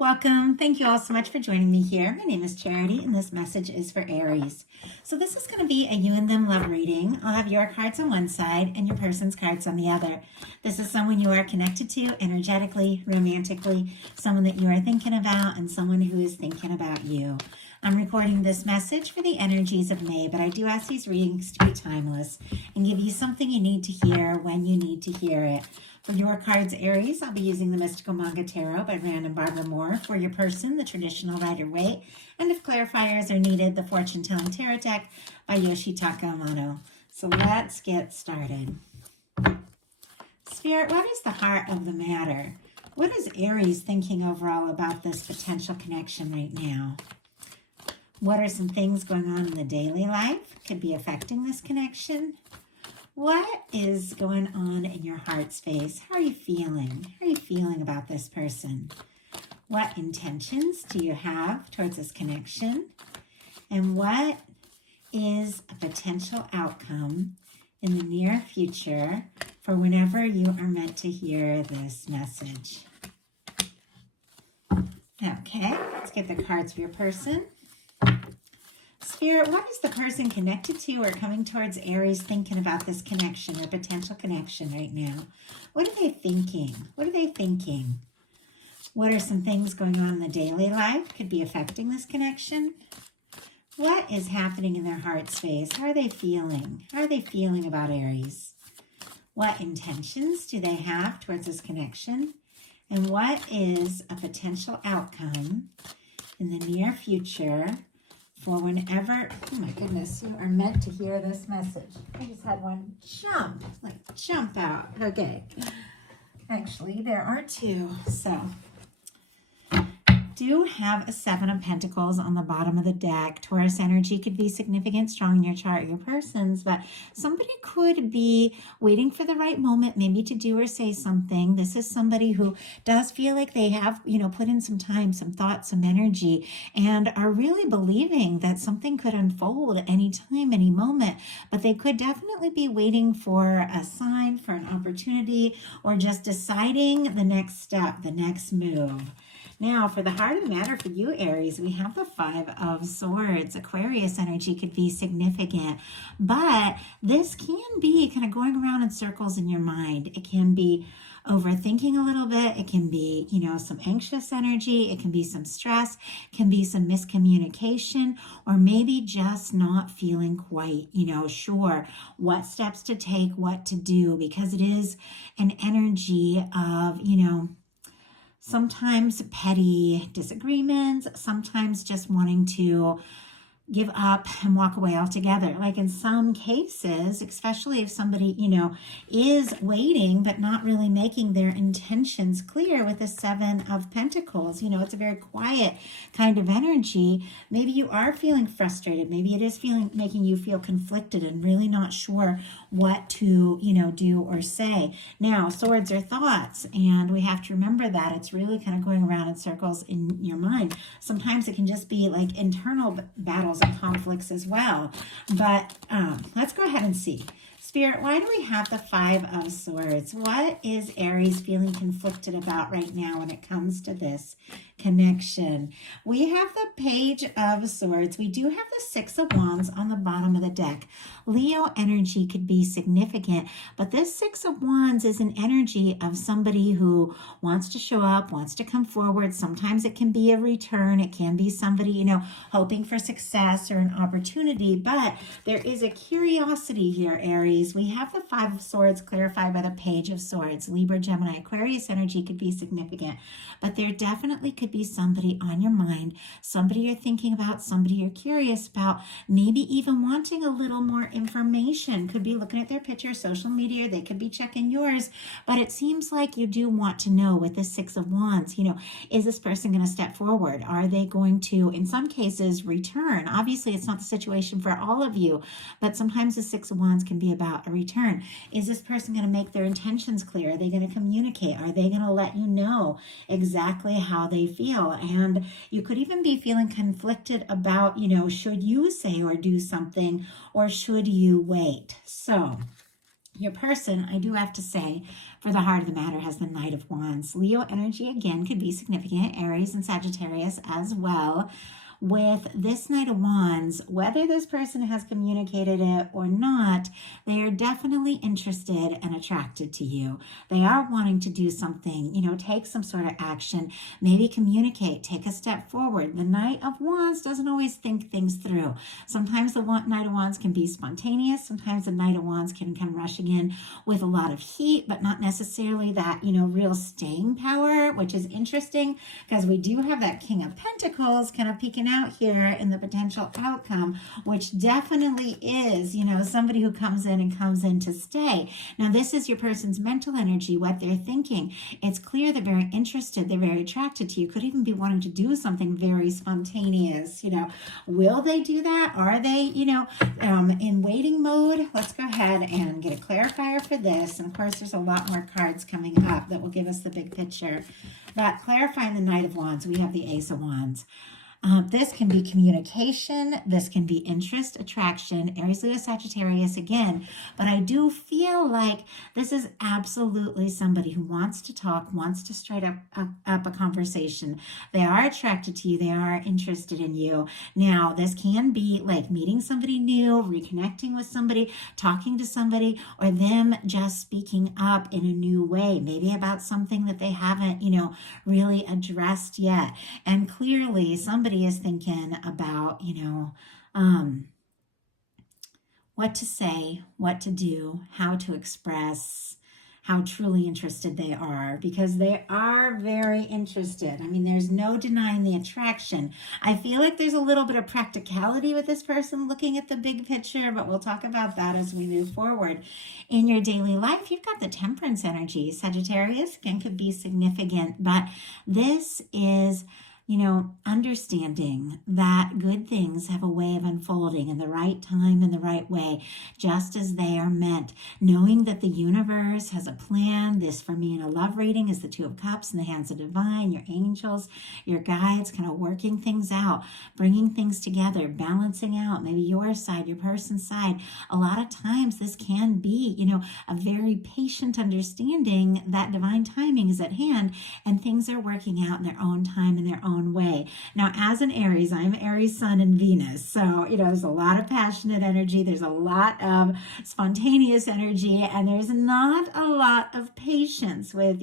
welcome. Thank you all so much for joining me here. My name is Charity, and this message is for Aries. So this is going to be a you and them love reading. I'll have your cards on one side and your person's cards on the other. This is someone you are connected to energetically, romantically, someone that you are thinking about, and someone who is thinking about you. I'm recording this message for the energies of May, but I do ask these readings to be timeless and give you something you need to hear when you need to hear it. For your cards, Aries, I'll be using the Mystical Manga Tarot by Random Barbara Moore. For your person, the Traditional Rider-Waite. And if clarifiers are needed, the Fortune Telling Tarot Deck by Yoshitaka Amano. So let's get started. Spirit, what is the heart of the matter? What is Aries thinking overall about this potential connection right now? What are some things going on in the daily life could be affecting this connection? What is going on in your heart space? How are you feeling? How are you feeling about this person? What intentions do you have towards this connection? And what is a potential outcome in the near future for whenever you are meant to hear this message? Okay, let's get the cards for your person. Spirit, what is the person connected to or coming towards Aries thinking about this connection or potential connection right now? What are they thinking? What are they thinking? What are some things going on in the daily life could be affecting this connection? What is happening in their heart space? How are they feeling? How are they feeling about Aries? What intentions do they have towards this connection? And what is a potential outcome in the near future for whenever, oh my goodness, you are meant to hear this message. I just had one jump out. Okay. Actually, there are two. So, do have a 7 of Pentacles on the bottom of the deck. Taurus energy could be significant, strong in your chart, your person's, but somebody could be waiting for the right moment, maybe to do or say something. This is somebody who does feel like they have, put in some time, some thought, some energy, and are really believing that something could unfold anytime, any moment, but they could definitely be waiting for a sign, for an opportunity, or just deciding the next step, the next move. Now, for the heart of the matter for you, Aries, we have the 5 of Swords. Aquarius energy could be significant, but this can be kind of going around in circles in your mind. It can be overthinking a little bit. It can be, some anxious energy. It can be some stress. It can be some miscommunication, or maybe just not feeling quite, sure what steps to take, what to do, because it is an energy of, sometimes petty disagreements, sometimes just wanting to give up and walk away altogether. Like in some cases, especially if somebody, is waiting but not really making their intentions clear with the 7 of Pentacles. It's a very quiet kind of energy. Maybe you are feeling frustrated. Maybe it is making you feel conflicted and really not sure what to, do or say. Now, swords are thoughts, and we have to remember that it's really kind of going around in circles in your mind. Sometimes it can just be like internal battles and conflicts as well. But let's go ahead and see. Spirit, why do we have the 5 of Swords? What is Aries feeling conflicted about right now when it comes to this connection? We have the Page of Swords. We do have the 6 of Wands on the bottom of the deck. Leo energy could be significant, but this 6 of Wands is an energy of somebody who wants to show up, wants to come forward. Sometimes it can be a return. It can be somebody, hoping for success or an opportunity, but there is a curiosity here, Aries. We have the 5 of Swords clarified by the Page of Swords. Libra, Gemini, Aquarius energy could be significant, but there definitely could be somebody on your mind, somebody you're thinking about, somebody you're curious about, maybe even wanting a little more information. Could be looking at their picture, social media, they could be checking yours, but it seems like you do want to know with the 6 of Wands, is this person going to step forward? Are they going to, in some cases, return? Obviously, it's not the situation for all of you, but sometimes the 6 of Wands can be about a return. Is this person going to make their intentions clear? Are they going to communicate? Are they going to let you know exactly how they feel? And you could even be feeling conflicted about, should you say or do something, or should you wait? So Your person, I do have to say, for the heart of the matter, has the Knight of Wands. Leo energy, again, could be significant. Aries and Sagittarius as well. With this Knight of Wands, whether this person has communicated it or not, they are definitely interested and attracted to you. They are wanting to do something, take some sort of action, maybe communicate, take a step forward. The Knight of Wands doesn't always think things through. Sometimes the Knight of Wands can be spontaneous. Sometimes the Knight of Wands can come rushing in with a lot of heat, but not necessarily that, real staying power, which is interesting because we do have that King of Pentacles kind of peeking out here in the potential outcome, which definitely is, somebody who comes in to stay. Now, this is your person's mental energy, what they're thinking. It's clear they're very interested, they're very attracted to you, could even be wanting to do something very spontaneous. Will they do that? Are they, in waiting mode? Let's go ahead and get a clarifier for this. And of course, there's a lot more cards coming up that will give us the big picture. But clarifying the Knight of Wands, we have the Ace of Wands. This can be communication. This can be interest, attraction, Aries, Leo, Sagittarius again. But I do feel like this is absolutely somebody who wants to talk, wants to straight up a conversation. They are attracted to you. They are interested in you. Now, this can be like meeting somebody new, reconnecting with somebody, talking to somebody, or them just speaking up in a new way, maybe about something that they haven't, really addressed yet. And clearly, somebody is thinking about, what to say, what to do, how to express, how truly interested they are, because they are very interested. I mean, there's no denying the attraction. I feel like there's a little bit of practicality with this person looking at the big picture, but we'll talk about that as we move forward. In your daily life, you've got the Temperance energy. Sagittarius, again, could be significant, but this is understanding that good things have a way of unfolding in the right time, in the right way, just as they are meant. Knowing that the universe has a plan. This, for me, in a love reading, is the Two of Cups in the hands of divine, your angels, your guides, kind of working things out, bringing things together, balancing out, maybe your side, your person's side. A lot of times this can be, a very patient understanding that divine timing is at hand and things are working out in their own time, in their own way. Now, as an Aries, I'm Aries Sun and Venus. So, there's a lot of passionate energy. There's a lot of spontaneous energy, and there's not a lot of patience with,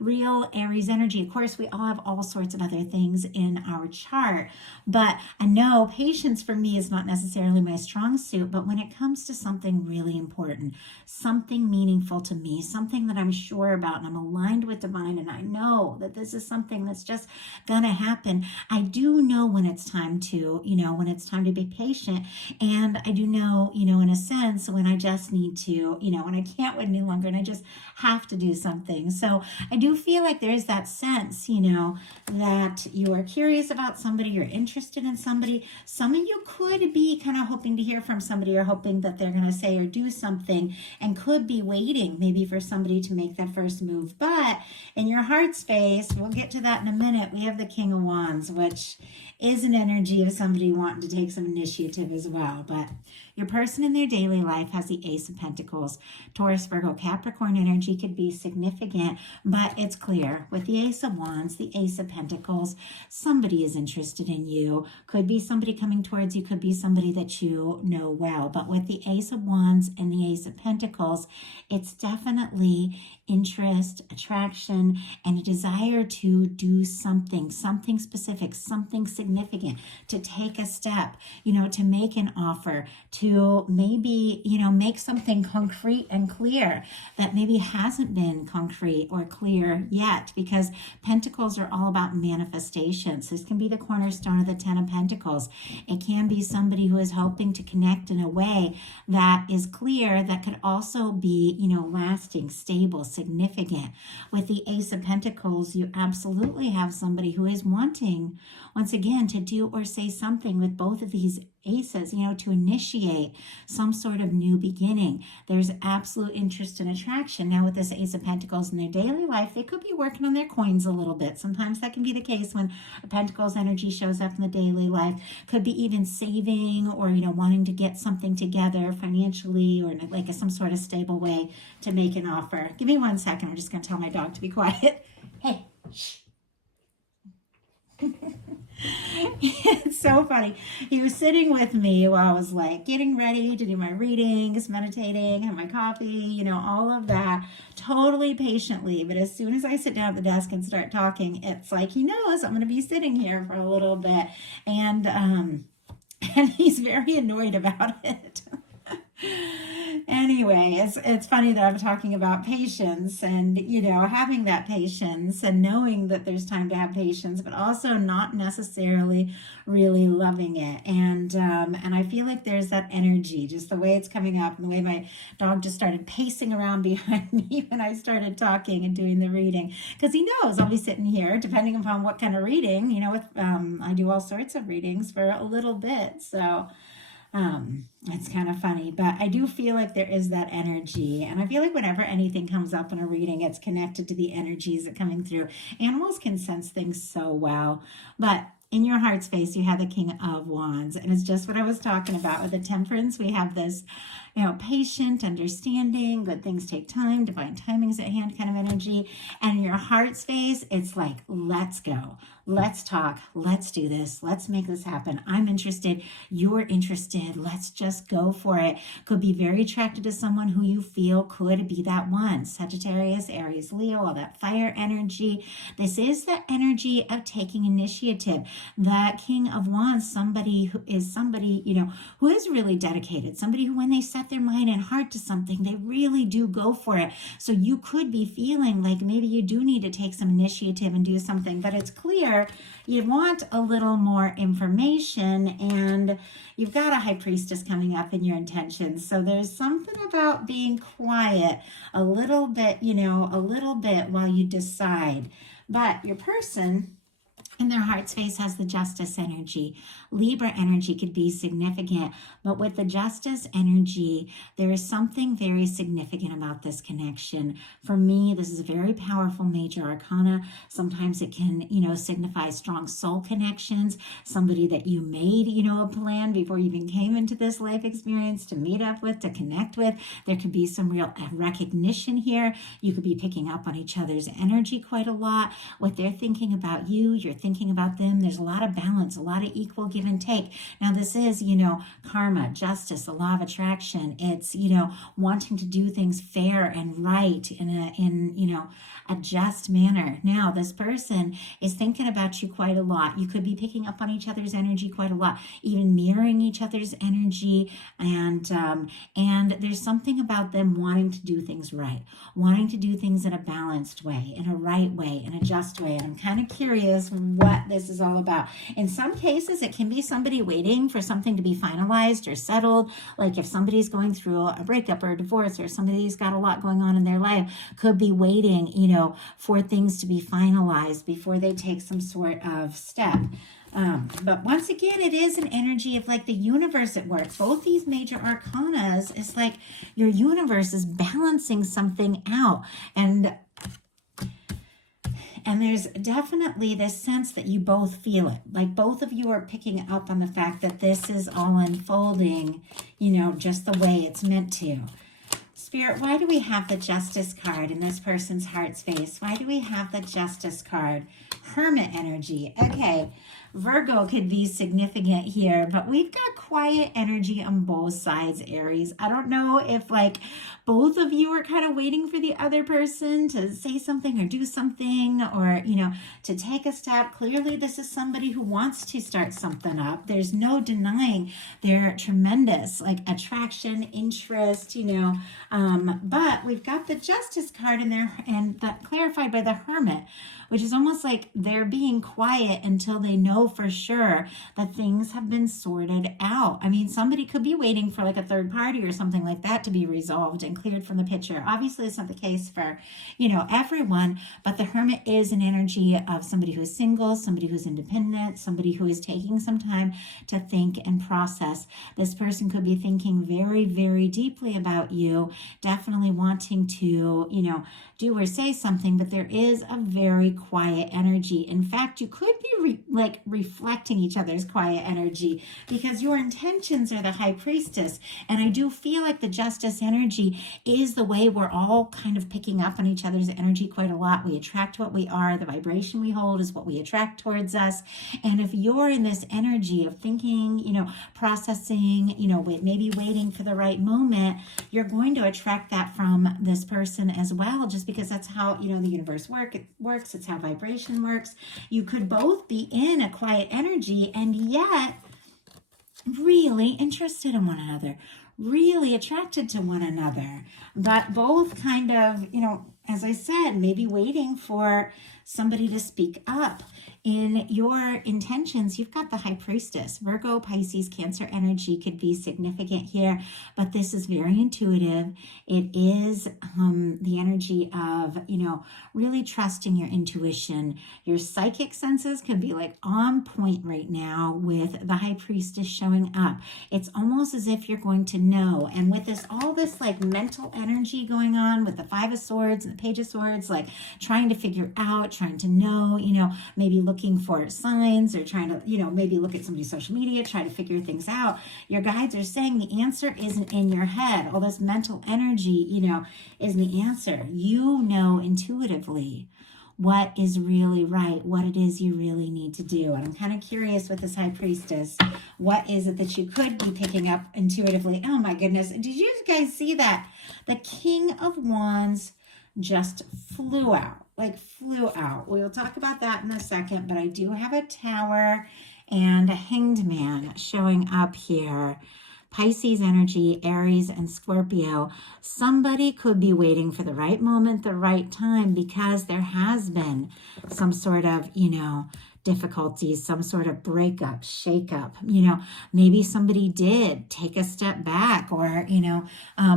real Aries energy. Of course, we all have all sorts of other things in our chart, but I know patience for me is not necessarily my strong suit, but when it comes to something really important, something meaningful to me, something that I'm sure about and I'm aligned with divine, and I know that this is something that's just gonna happen. I do know when it's time to, when it's time to be patient. And I do know, in a sense, when I just need to, when I can't wait any longer and I just have to do something. So I do feel like there's that sense, that you are curious about somebody, you're interested in somebody. Some of you could be kind of hoping to hear from somebody or hoping that they're going to say or do something, and could be waiting maybe for somebody to make that first move. But in your heart space, we'll get to that in a minute, we have the King of Wands, which is an energy of somebody wanting to take some initiative as well. But your person in their daily life has the Ace of Pentacles. Taurus, Virgo, Capricorn energy could be significant, but it's clear with the Ace of Wands, the Ace of Pentacles, somebody is interested in you. Could be somebody coming towards you, could be somebody that you know well. But with the Ace of Wands and the Ace of Pentacles, it's definitely interest, attraction, and a desire to do something specific, something significant, to take a step, to make an offer, to maybe, make something concrete and clear that maybe hasn't been concrete or clear yet, because Pentacles are all about manifestations. This can be the cornerstone of the Ten of Pentacles. It can be somebody who is hoping to connect in a way that is clear, that could also be, lasting, stable, significant. With the Ace of Pentacles, you absolutely have somebody who is wanting, once again, to do or say something with both of these aces, to initiate some sort of new beginning. There's absolute interest and attraction. Now with this Ace of Pentacles in their daily life, they could be working on their coins a little bit. Sometimes that can be the case when a Pentacles energy shows up in the daily life. Could be even saving or, wanting to get something together financially or like some sort of stable way to make an offer. Give me 1 second. I'm just going to tell my dog to be quiet. Hey, shh. It's so funny. He was sitting with me while I was like getting ready to do my readings, meditating, have my coffee, all of that, totally patiently. But as soon as I sit down at the desk and start talking, it's like he knows I'm going to be sitting here for a little bit, and he's very annoyed about it. Anyway, it's funny that I'm talking about patience and, having that patience and knowing that there's time to have patience, but also not necessarily really loving it. And I feel like there's that energy, just the way it's coming up and the way my dog just started pacing around behind me when I started talking and doing the reading, because he knows I'll be sitting here depending upon what kind of reading, I do all sorts of readings for a little bit. So it's kind of funny, but I do feel like there is that energy, and I feel like whenever anything comes up in a reading, it's connected to the energies that are coming through. Animals can sense things so well, but in your heart space, you have the King of Wands, and it's just what I was talking about with the Temperance. We have this, patient, understanding, good things take time, divine timing's at hand kind of energy. And in your heart space, it's like, let's go. Let's talk. Let's do this. Let's make this happen. I'm interested. You're interested. Let's just go for it. Could be very attracted to someone who you feel could be that one. Sagittarius, Aries, Leo, all that fire energy. This is the energy of taking initiative. The King of Wands, somebody who is who is really dedicated. Somebody who, when they set their mind and heart to something, they really do go for it. So you could be feeling like maybe you do need to take some initiative and do something, but it's clear you want a little more information, and you've got a High Priestess coming up in your intentions. So there's something about being quiet a little bit while you decide. But your person in their heart space has the Justice energy. Libra energy could be significant, but with the Justice energy, there is something very significant about this connection. For me, this is a very powerful major arcana. Sometimes it can, signify strong soul connections, somebody that you made, a plan before you even came into this life experience to meet up with, to connect with. There could be some real recognition here. You could be picking up on each other's energy quite a lot. What they're thinking about you, you're thinking about them. There's a lot of balance, a lot of equal give and take. Now this is, karma, justice, the law of attraction. It's, wanting to do things fair and right in a just manner. Now this person is thinking about you quite a lot. You could be picking up on each other's energy quite a lot, even mirroring each other's energy. And there's something about them wanting to do things right, wanting to do things in a balanced way, in a right way, in a just way. And I'm kind of curious what this is all about. In some cases, it can be somebody waiting for something to be finalized or settled. Like if somebody's going through a breakup or a divorce, or somebody's got a lot going on in their life, could be waiting, for things to be finalized before they take some sort of step. But once again, it is an energy of like the universe at work. Both these major arcanas is like your universe is balancing something out. And there's definitely this sense that you both feel it. Like both of you are picking up on the fact that this is all unfolding, just the way it's meant to. Spirit, why do we have the Justice card in this person's heart space? Why do we have the Justice card? Hermit energy. Okay, Virgo could be significant here, but we've got quiet energy on both sides, Aries. I don't know if like both of you are kind of waiting for the other person to say something or do something or, to take a step. Clearly, this is somebody who wants to start something up. There's no denying their tremendous like attraction, interest, but we've got the Justice card in there and that clarified by the Hermit, which is almost like they're being quiet until they know for sure that things have been sorted out. I mean, somebody could be waiting for like a third party or something like that to be resolved and cleared from the picture. Obviously, it's not the case for, everyone, but the Hermit is an energy of somebody who's single, somebody who's independent, somebody who is taking some time to think and process. This person could be thinking very, very deeply about you, definitely wanting to, do or say something, but there is a very quiet energy. In fact, you could be reflecting each other's quiet energy because your intentions are the High Priestess. And I do feel like the Justice energy is the way we're all kind of picking up on each other's energy quite a lot. We attract what we are. The vibration we hold is what we attract towards us. And if you're in this energy of thinking, processing, maybe waiting for the right moment, you're going to attract that from this person as well, just because that's how, the universe works. It's how vibration works. You could both be in a quiet energy and yet really interested in one another, really attracted to one another, but both kind of, as I said, maybe waiting for somebody to speak up. In your intentions, you've got the High Priestess. Virgo, Pisces, Cancer energy could be significant here, but this is very intuitive. It is the energy of, really trusting your intuition. Your psychic senses could be like on point right now with the High Priestess showing up. It's almost as if you're going to know. And with all this like mental energy going on with the Five of Swords and the Page of Swords, like trying to figure out, trying to know, maybe looking for signs or trying to, maybe look at somebody's social media, try to figure things out. Your guides are saying the answer isn't in your head. All this mental energy, is the answer. You know intuitively what is really right, what it is you really need to do. And I'm kind of curious with this High Priestess, what is it that you could be picking up intuitively? Oh my goodness. Did you guys see that? The King of Wands just flew out. We'll talk about that in a second, but I do have a Tower and a Hanged Man showing up here. Pisces energy, Aries and Scorpio. Somebody could be waiting for the right moment, the right time, because there has been some sort of, difficulties, some sort of breakup, shakeup. Maybe somebody did take a step back, or,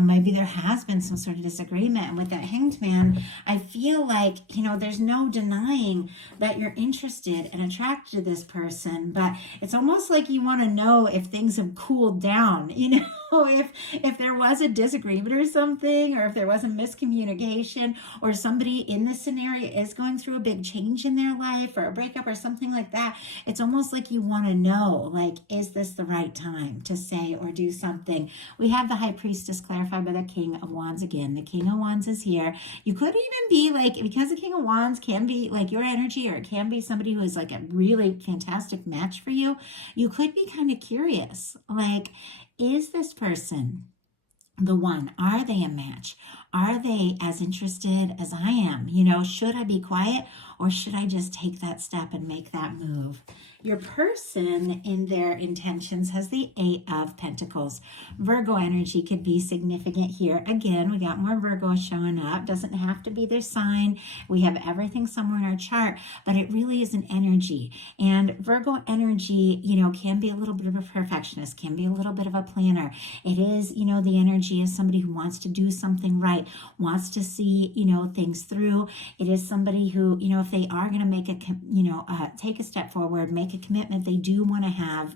maybe there has been some sort of disagreement. And with that Hanged Man, I feel like, there's no denying that you're interested and attracted to this person, but it's almost like you want to know if things have cooled down, if there was a disagreement or something, or if there was a miscommunication, or somebody in this scenario is going through a big change in their life or a breakup or something like that. It's almost like you want to know, like, is this the right time to say or do something? We have the High Priestess clarified by the King of Wands again. The King of Wands is here. You could even be like, because the King of Wands can be like your energy, or it can be somebody who is like a really fantastic match for you. You could be kind of curious, like, is this person the one? Are they a match? Are they as interested as I am? Should I be quiet, or should I just take that step and make that move? Your person in their intentions has the Eight of Pentacles. Virgo energy could be significant here. Again, we got more Virgo showing up. Doesn't have to be their sign. We have everything somewhere in our chart, but it really is an energy. And Virgo energy, can be a little bit of a perfectionist, can be a little bit of a planner. It is, the energy of somebody who wants to do something right, wants to see, things through. It is somebody who, if they are going to make take a step forward, make a commitment, they do want to have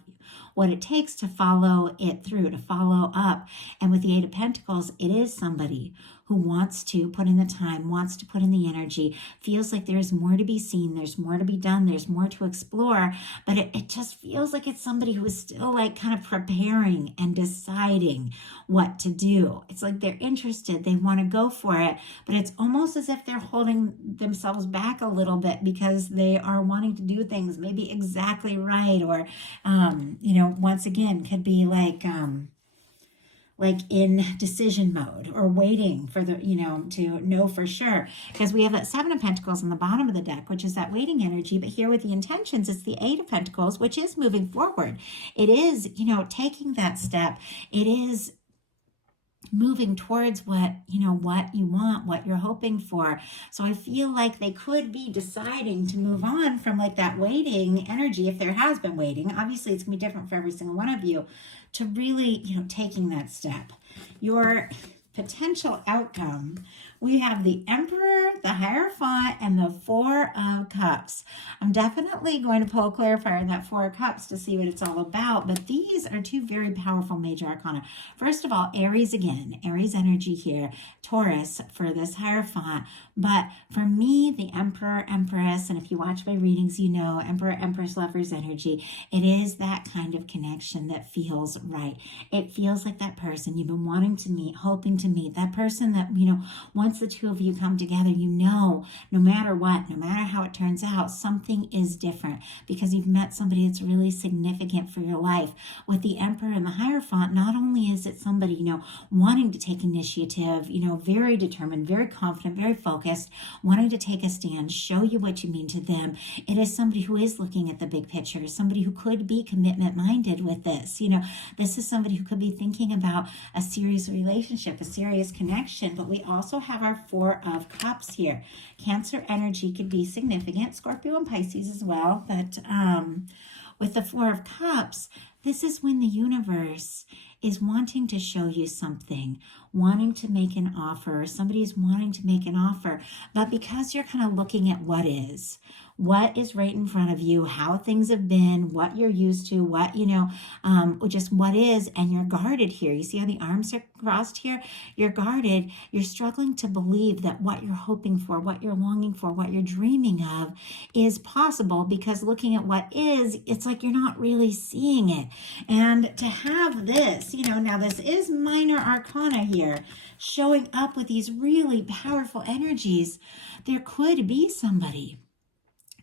what it takes to follow it through, to follow up. And with the Eight of Pentacles, it is somebody who wants to put in the time, wants to put in the energy, feels like there's more to be seen, there's more to be done, there's more to explore, but it just feels like it's somebody who is still like kind of preparing and deciding what to do. It's like they're interested, they want to go for it, but it's almost as if they're holding themselves back a little bit because they are wanting to do things maybe exactly right, or, once again, could be like in decision mode, or waiting for the, to know for sure. Because we have that Seven of Pentacles on the bottom of the deck, which is that waiting energy. But here with the intentions, it's the Eight of Pentacles, which is moving forward. It is, taking that step. It is moving towards what you want, what you're hoping for. So I feel like they could be deciding to move on from like that waiting energy, if there has been waiting. Obviously it's gonna be different for every single one of you, to really taking that step. Your potential outcome, we have the Emperor, the Hierophant, and the Four of Cups. I'm definitely going to pull a clarifier in that Four of Cups to see what it's all about, but these are two very powerful major arcana. First of all, Aries again, Aries energy here, Taurus for this Hierophant. But for me, the Emperor, Empress, and if you watch my readings, you know, Emperor, Empress, Lovers energy, it is that kind of connection that feels right. It feels like that person you've been wanting to meet, hoping to meet, that person that, once the two of you come together, no matter what, no matter how it turns out, something is different because you've met somebody that's really significant for your life. With the Emperor and the Hierophant, not only is it somebody, wanting to take initiative, very determined, very confident, very focused, wanting to take a stand, show you what you mean to them. It is somebody who is looking at the big picture, somebody who could be commitment minded with this. This is somebody who could be thinking about a serious relationship, a serious connection. But we also have our Four of Cups here. Cancer energy could be significant, Scorpio and Pisces as well. But with the Four of Cups, this is when the universe is wanting to show you something, wanting to make an offer. Somebody's wanting to make an offer, but because you're kind of looking at what is right in front of you, how things have been, what you're used to, what, just what is, and you're guarded here. You see how the arms are crossed here? You're guarded. You're struggling to believe that what you're hoping for, what you're longing for, what you're dreaming of is possible, because looking at what is, it's like you're not really seeing it. And to have this, now this is minor arcana here, showing up with these really powerful energies, there could be somebody.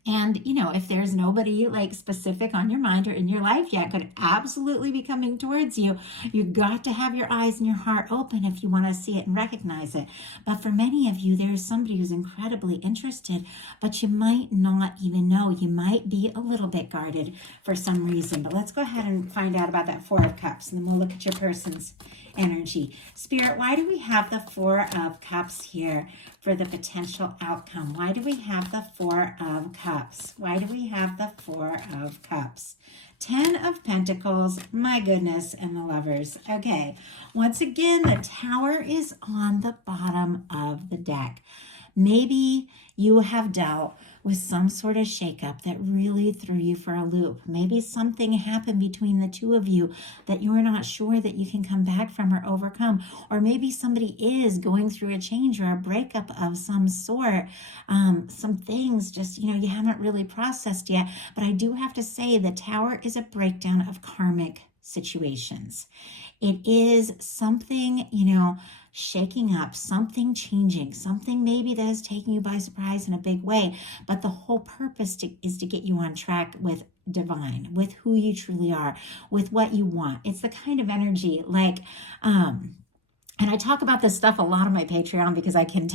And, if there's nobody like specific on your mind or in your life yet, could absolutely be coming towards you. You've got to have your eyes and your heart open if you want to see it and recognize it. But for many of you, there's somebody who's incredibly interested, but you might not even know. You might be a little bit guarded for some reason. But let's go ahead and find out about that Four of Cups, and then we'll look at your person's energy. Spirit, why do we have the Four of Cups here for the potential outcome? Why do we have the Four of Cups? Why do we have the Four of Cups? 10 of Pentacles, my goodness, and the Lovers. Okay, once again, the Tower is on the bottom of the deck. Maybe you have dealt with some sort of shakeup that really threw you for a loop. Maybe something happened between the two of you that you're not sure that you can come back from or overcome. Or maybe somebody is going through a change or a breakup of some sort. Some things just, you haven't really processed yet. But I do have to say the Tower is a breakdown of karmic situations. It is something, shaking up, something changing, something maybe that is taking you by surprise in a big way. But the whole purpose is to get you on track with divine, with who you truly are, with what you want. It's the kind of energy like, and I talk about this stuff a lot on my Patreon because I can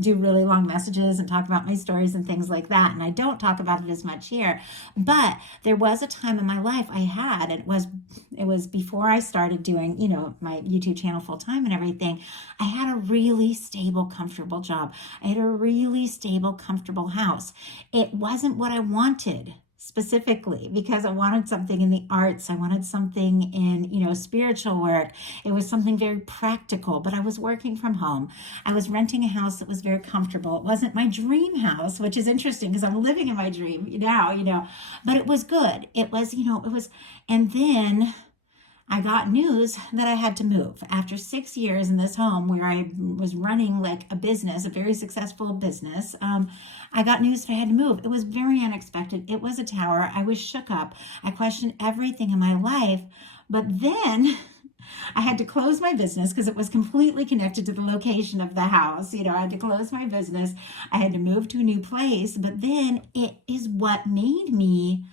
do really long messages and talk about my stories and things like that. And I don't talk about it as much here. But there was a time in my life I had, and it was before I started doing, my YouTube channel full time and everything. I had a really stable, comfortable job. I had a really stable, comfortable house. It wasn't what I wanted specifically, because I wanted something in the arts. I wanted something in, spiritual work. It was something very practical, but I was working from home. I was renting a house that was very comfortable. It wasn't my dream house, which is interesting because I'm living in my dream now, but it was good. It was, and then I got news that I had to move. After 6 years in this home where I was running like a business, a very successful business, I got news that I had to move. It was very unexpected. It was a Tower. I was shook up. I questioned everything in my life. But then I had to close my business because it was completely connected to the location of the house. I had to close my business. I had to move to a new place. But then it is what made me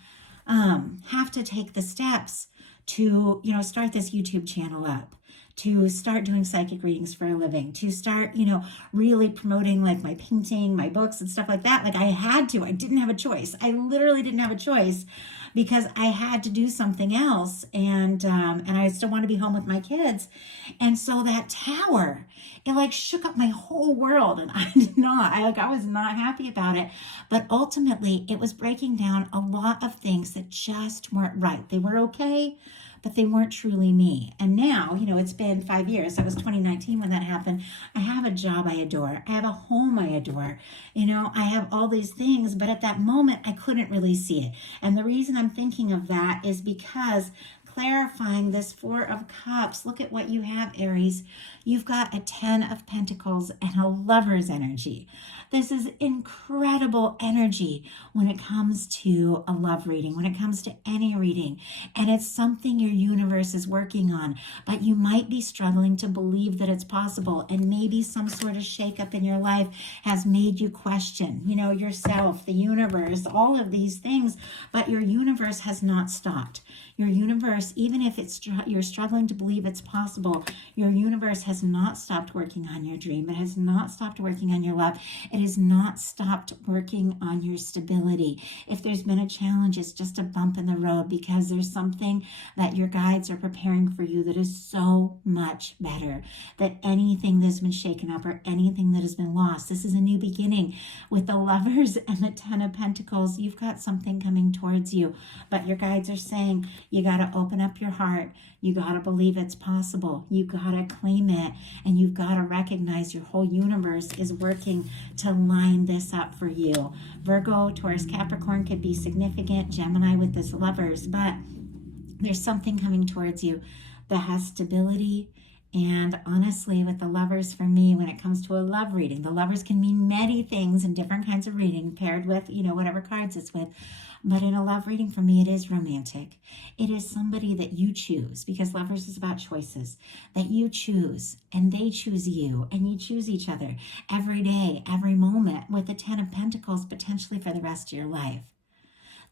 have to take the steps to, start this YouTube channel up, to start doing psychic readings for a living, to start, really promoting like my painting, my books and stuff like that. Like I had to, I didn't have a choice. I literally didn't have a choice because I had to do something else. And I still want to be home with my kids. And so that tower, it like shook up my whole world. And I was not happy about it. But ultimately it was breaking down a lot of things that just weren't right. They were okay, but they weren't truly me. And now, it's been 5 years. That was 2019 when that happened. I have a job I adore. I have a home I adore. I have all these things, but at that moment, I couldn't really see it. And the reason I'm thinking of that is because clarifying this Four of Cups, look at what you have, Aries. You've got a 10 of Pentacles and a Lover's energy. This is incredible energy when it comes to a love reading, when it comes to any reading. And it's something your universe is working on, but you might be struggling to believe that it's possible. And maybe some sort of shakeup in your life has made you question, yourself, the universe, all of these things, but your universe has not stopped. Your universe, even if you're struggling to believe it's possible, your universe has not stopped working on your dream. It has not stopped working on your love. It has not stopped working on your stability. If there's been a challenge, it's just a bump in the road because there's something that your guides are preparing for you that is so much better than anything that's been shaken up or anything that has been lost. This is a new beginning. With the Lovers and the 10 of Pentacles, you've got something coming towards you, but your guides are saying, you got to open up your heart. You got to believe it's possible. You got to claim it. And you've got to recognize your whole universe is working to line this up for you. Virgo, Taurus, Capricorn could be significant. Gemini with this Lovers. But there's something coming towards you that has stability. And honestly, with the Lovers, for me, when it comes to a love reading, the Lovers can mean many things in different kinds of reading, paired with, whatever cards it's with. But in a love reading, for me, it is romantic. It is somebody that you choose, because Lovers is about choices, that you choose, and they choose you, and you choose each other every day, every moment, with the 10 of Pentacles, potentially for the rest of your life.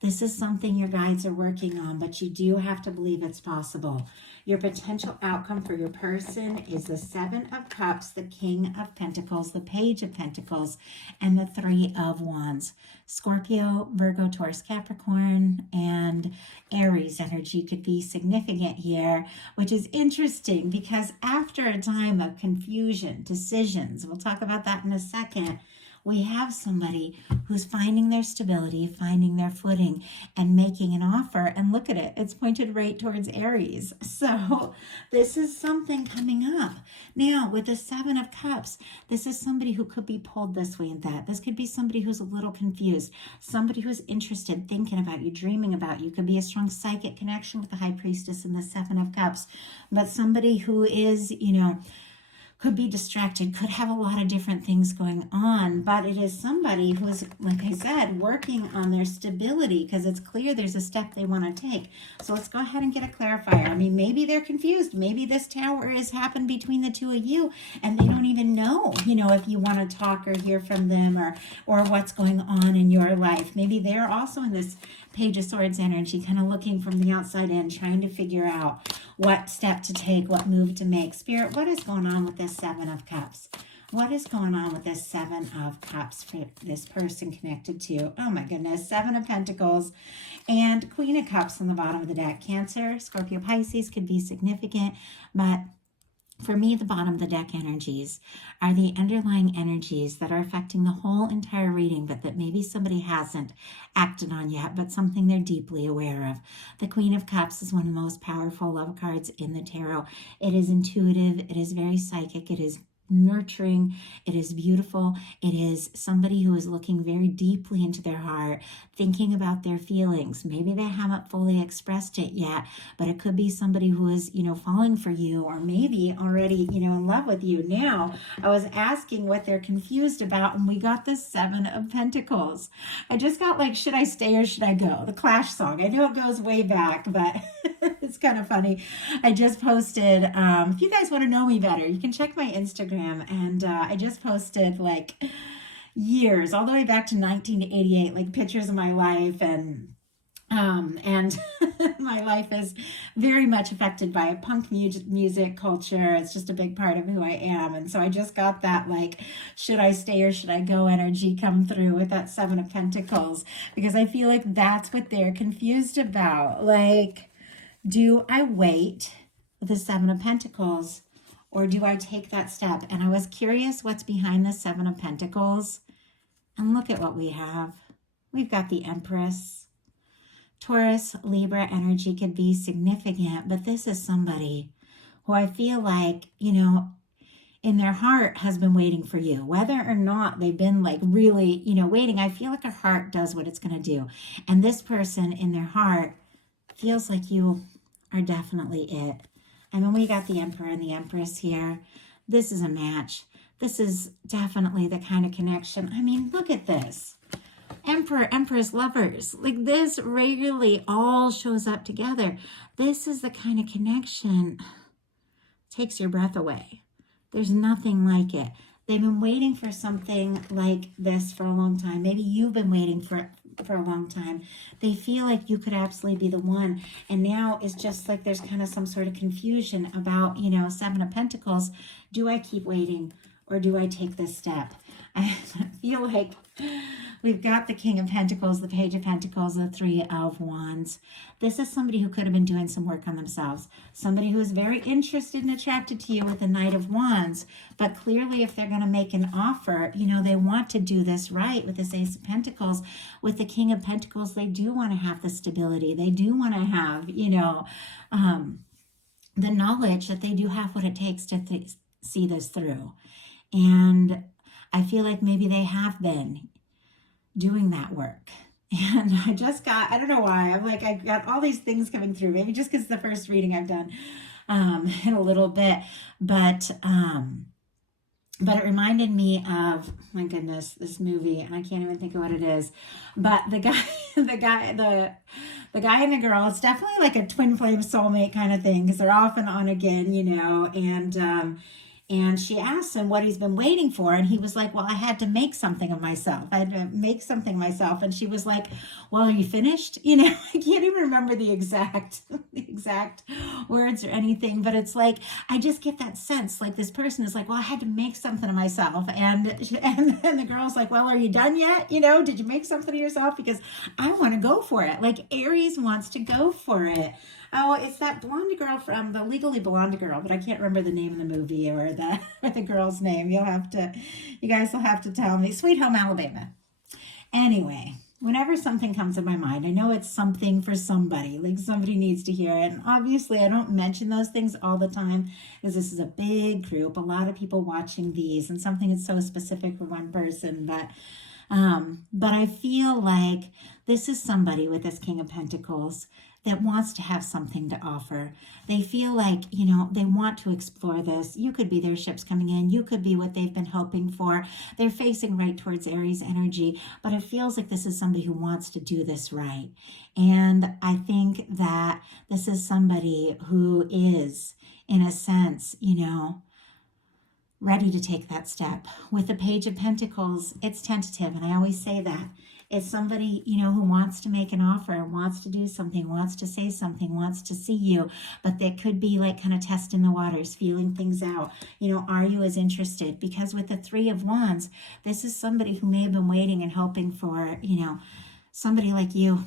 This is something your guides are working on, but you do have to believe it's possible. Your potential outcome for your person is the 7 of Cups, the King of Pentacles, the Page of Pentacles, and the 3 of Wands. Scorpio, Virgo, Taurus, Capricorn, and Aries energy could be significant here, which is interesting because after a time of confusion, decisions, we'll talk about that in a second, we have somebody who's finding their stability, finding their footing, and making an offer. And look at it. It's pointed right towards Aries. So this is something coming up. Now, with the 7 of Cups, this is somebody who could be pulled this way and that. This could be somebody who's a little confused, somebody who's interested, thinking about you, dreaming about you. Could be a strong psychic connection with the High Priestess and the 7 of Cups. But somebody who is, could be distracted, could have a lot of different things going on, but it is somebody who is, like I said, working on their stability because it's clear there's a step they want to take. So let's go ahead and get a clarifier. I mean, maybe they're confused. Maybe this tower has happened between the two of you and they don't even know, if you want to talk or hear from them or what's going on in your life. Maybe they're also in this Page of Swords energy, kind of looking from the outside in, trying to figure out what step to take, what move to make. Spirit, what is going on with this 7 of Cups? What is going on with this 7 of Cups for this person connected to? Oh my goodness, 7 of Pentacles and Queen of Cups on the bottom of the deck. Cancer, Scorpio, Pisces could be significant, but for me, the bottom of the deck energies are the underlying energies that are affecting the whole entire reading, but that maybe somebody hasn't acted on yet, but something they're deeply aware of. The Queen of Cups is one of the most powerful love cards in the tarot. It is intuitive. It is very psychic. It is nurturing. It is beautiful. It is somebody who is looking very deeply into their heart, thinking about their feelings. Maybe they haven't fully expressed it yet, but it could be somebody who is, falling for you, or maybe already, in love with you. Now, I was asking what they're confused about, and we got the 7 of Pentacles. I just got like, should I stay or should I go? The Clash song. I know it goes way back, but it's kind of funny. I just posted, if you guys want to know me better, you can check my Instagram. And I just posted like years, all the way back to 1988, like pictures of my life. And And my life is very much affected by punk music culture. It's just a big part of who I am. And so I just got that, like, should I stay or should I go energy come through with that Seven of Pentacles, because I feel like that's what they're confused about. Like, do I wait with the Seven of Pentacles, or do I take that step? And I was curious what's behind the Seven of Pentacles. And look at what we have. We've got the Empress. Taurus, Libra energy could be significant, but this is somebody who I feel like, in their heart has been waiting for you. Whether or not they've been like really, waiting, I feel like our heart does what it's going to do. And this person in their heart feels like you are definitely it. I mean, we got the Emperor and the Empress here. This is a match. This is definitely the kind of connection. I mean, look at this. Emperor, Empress, lovers. Like, this regularly all shows up together. This is the kind of connection takes your breath away. There's nothing like it. They've been waiting for something like this for a long time. Maybe you've been waiting for a long time. They feel like you could absolutely be the one. And now it's just like there's kind of some sort of confusion about, Seven of Pentacles. Do I keep waiting or do I take this step? I feel like we've got the King of Pentacles, the Page of Pentacles, the Three of Wands. This is somebody who could have been doing some work on themselves. Somebody who is very interested and attracted to you with the Knight of Wands. But clearly, if they're going to make an offer, they want to do this right with this Ace of Pentacles. With the King of Pentacles, they do want to have the stability. They do want to have, the knowledge that they do have what it takes to see this through. And I feel like maybe they have been doing that work. And I don't know why, I got all these things coming through, maybe just because it's the first reading I've done in a little bit. But it reminded me of, my goodness, this movie, and I can't even think of what it is. But the guy and the girl, it's definitely like a twin flame soulmate kind of thing, because they're off and on again, and she asked him what he's been waiting for. And he was like, well, I had to make something of myself. I had to make something myself. And she was like, well, are you finished? I can't even remember the exact words or anything. But it's like, I just get that sense, like this person is like, well, I had to make something of myself. And then the girl's like, well, are you done yet? Did you make something of yourself? Because I want to go for it. Like, Aries wants to go for it. Oh, it's that blonde girl from the Legally Blonde girl, but I can't remember the name of the movie or the girl's name. You guys will have to tell me. Sweet Home Alabama. Anyway, whenever something comes to my mind, I know it's something for somebody. Like, somebody needs to hear it. And obviously, I don't mention those things all the time, because this is a big group, a lot of people watching these, and something that's so specific for one person. But I feel like this is somebody with this King of Pentacles that wants to have something to offer. They feel like, they want to explore this. You could be their ships coming in. You could be what they've been hoping for. They're facing right towards Aries energy, but it feels like this is somebody who wants to do this right. And I think that this is somebody who is, in a sense, ready to take that step. With the Page of Pentacles, it's tentative, and I always say that. It's somebody, who wants to make an offer, wants to do something, wants to say something, wants to see you, but that could be like kind of testing the waters, feeling things out. Are you as interested? Because with the Three of Wands, this is somebody who may have been waiting and hoping for, somebody like you,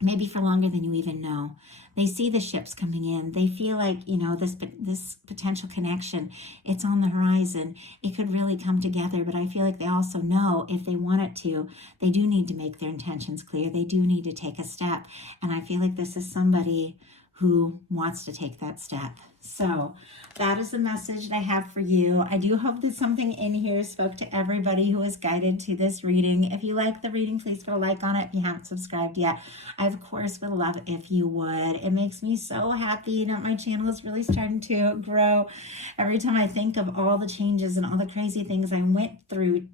maybe for longer than you even know. They see the ships coming in. They feel like, this potential connection, it's on the horizon. It could really come together, but I feel like they also know if they want it to, they do need to make their intentions clear. They do need to take a step. And I feel like this is somebody who wants to take that step. So that is the message that I have for you. I do hope that something in here spoke to everybody who was guided to this reading. If you like the reading, please put a like on it. If you haven't subscribed yet, I of course would love it if you would. It makes me so happy. My channel is really starting to grow. Every time I think of all the changes and all the crazy things I went through,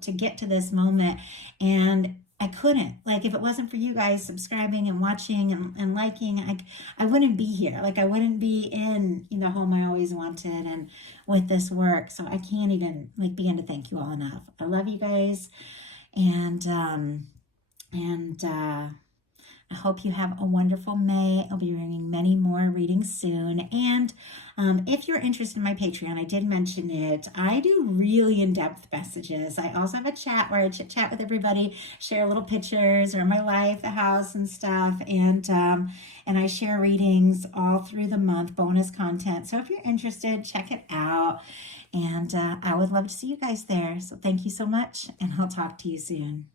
to get to this moment, and I couldn't, if it wasn't for you guys subscribing and watching and liking, I wouldn't be here. I wouldn't be in the home I always wanted and with this work. So I can't even begin to thank you all enough. I love you guys. And I hope you have a wonderful May. I'll be bringing many more readings soon. And if you're interested in my Patreon, I did mention it. I do really in-depth messages. I also have a chat where I chit chat with everybody, share little pictures or my life, the house and stuff. And I share readings all through the month, bonus content. So if you're interested, check it out. And I would love to see you guys there. So thank you so much, and I'll talk to you soon.